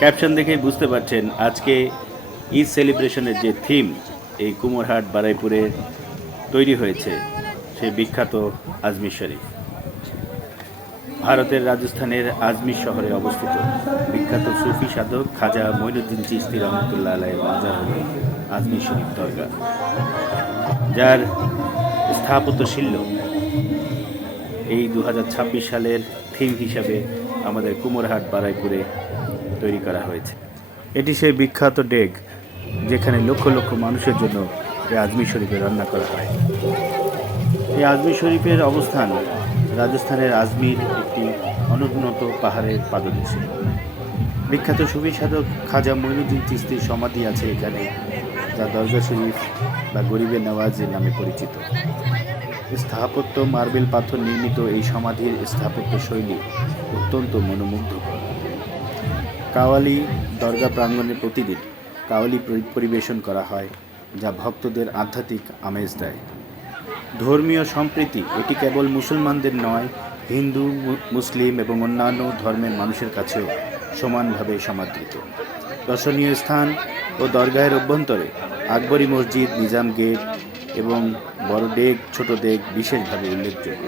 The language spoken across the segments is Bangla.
ক্যাপশন দেখেই বুঝতে পারছেন আজকে ঈদ সেলিব্রেশনের যে থিম এই কুমোরহাট বারাইপুরে তৈরি হয়েছে সেই বিখ্যাত আজমির শরীফ। ভারতের রাজস্থানের আজমির শহরে অবস্থিত বিখ্যাত সুফি সাধক খাজা মঈনুদ্দিন চিশতি রহমতুল্লাহ আলাইহির মাজার হল আজমির শরীফ দরগা, যার স্থাপত্যশিল্প এই 2026 সালের থিম হিসাবে আমাদের কুমোরহাট বারাইপুরে তৈরি করা হয়েছে। এটি সেই বিখ্যাত ডেক যেখানে লক্ষ লক্ষ মানুষের জন্য এই আজমির শরীফে রান্না করা হয়। এই আজমির শরীফের অবস্থান রাজস্থানের আজমির একটি অনুন্নত পাহাড়ের পাদদেশে। বিখ্যাত সুফি সাধক খাজা মঈনুদ্দিন চিশতির সমাধি আছে এখানে, যা দরগা শরীফ বা গরিবে নওয়াজের নামে পরিচিত। স্থাপত্য মার্বেল পাথর নির্মিত এই সমাধির স্থাপত্য শৈলী অত্যন্ত মনোমুগ্ধকর। কাওয়ালি দরগা প্রাঙ্গণে প্রতিদিন কাওয়ালি পরিবেশন করা হয়, যা ভক্তদের আধ্যাত্মিক আমেজ দেয়। ধর্মীয় সম্প্রীতি এটি কেবল মুসলমানদের নয়, হিন্দু, মুসলিম এবং অন্যান্য ধর্মের মানুষের কাছেও সমানভাবে সমাদৃত। দর্শনীয় স্থান ও দরগাহের অভ্যন্তরে আকবরী মসজিদ, নিজাম গেট এবং বড় ডেক, ছোট ডেক বিশেষভাবে উল্লেখযোগ্য।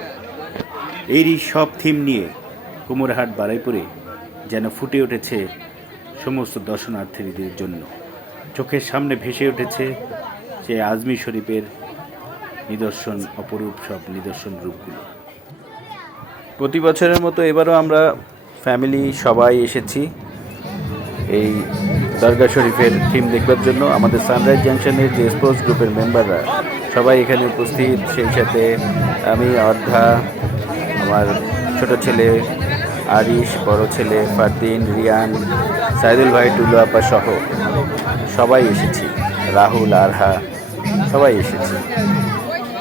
এরই সব থিম নিয়ে কুমোরহাট বারাইপুরে যেন ফুটে উঠেছে সমস্ত দর্শনার্থীদের জন্য। চোখের সামনে ভেসে উঠেছে সে আজমির শরীফের নিদর্শন, অপরূপ সব নিদর্শন রূপগুলো। প্রতি বছরের মতো এবারও আমরা ফ্যামিলি সবাই এসেছি এই দরগা শরীফের থিম দেখবার জন্য। আমাদের সানরাইজ জাংশনের যে স্পোর্টস গ্রুপের মেম্বাররা সবাই এখানে উপস্থিত, সেই সাথে আমি, অর্ধা, আমার ছোট ছেলে আরিশ, বড় ছেলে ফারদিন, রিয়ান, সাইদুল ভাই, টুলু আপা সহ সবাই এসেছি, রাহুল, আরহা সবাই এসেছি।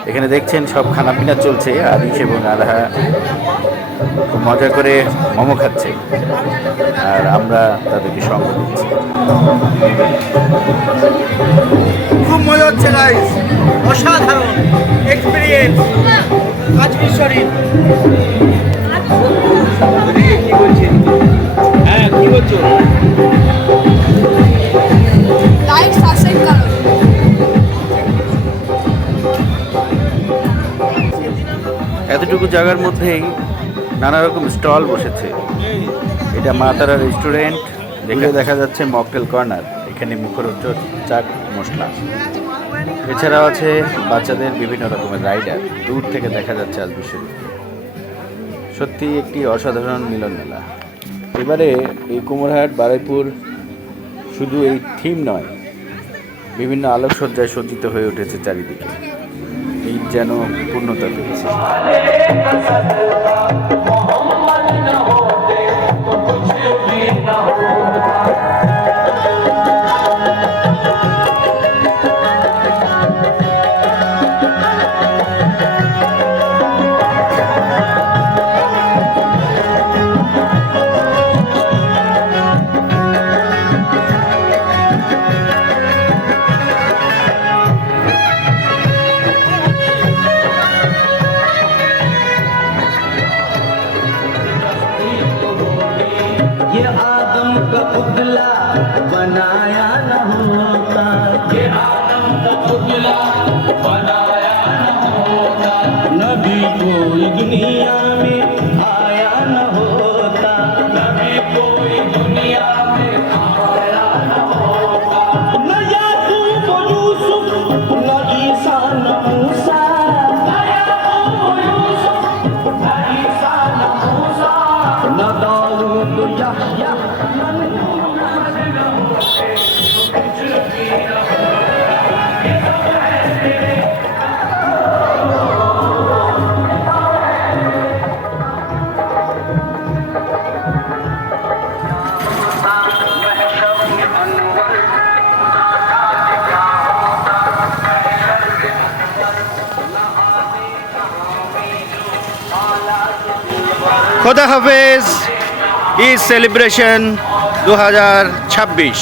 এখানে দেখছেন সব খানাপিনা চলছে। আরিশ এবং আরহা খুব মজা করে মোমো খাচ্ছে আর আমরা তাদেরকে সঙ্গ দিচ্ছি। খুব মজা হচ্ছে গাইস, অসাধারণ এক্সপেরিয়েন্স আজমির শরীফ। কি বলছেন? হ্যাঁ, কি বলছো? লাইক সাবস্ক্রাইব করো। এতটুকু জায়গার মধ্যেই নানা রকম স্টল বসেছে। এটা মা তারা রেস্টুরেন্ট, যেখানে দেখা যাচ্ছে মকটেল কর্নার, এখানে মুখরোচক চাট মশলা। এছাড়াও আছে বাচ্চাদের বিভিন্ন রকমের রাইডার। দূর থেকে দেখা যাচ্ছে আজমির শরীফ। সত্যি একটি অসাধারণ মিলন মেলা। এবারে এই কুমোরহাট বারাইপুর শুধু এই থিম নয়, বিভিন্ন আলোকসজ্জায় সজ্জিত হয়ে উঠেছে চারিদিকে। এই যেন পূর্ণতা পেয়েছে। ये आदम का पुतला बनाया न होता, ये आदम का पुतला बनाया न होता, नबी कोई दुनिया में आया न होता, नबी कोई दुनिया में आया न होता, न याकूब यूसुफ न ईसा न मूसा, न याकूब यूसुफ न ईसा न मूसा, न दाऊद याह्या খোদা হাফেজ। ঈদ সেলিব্রেশন 2026।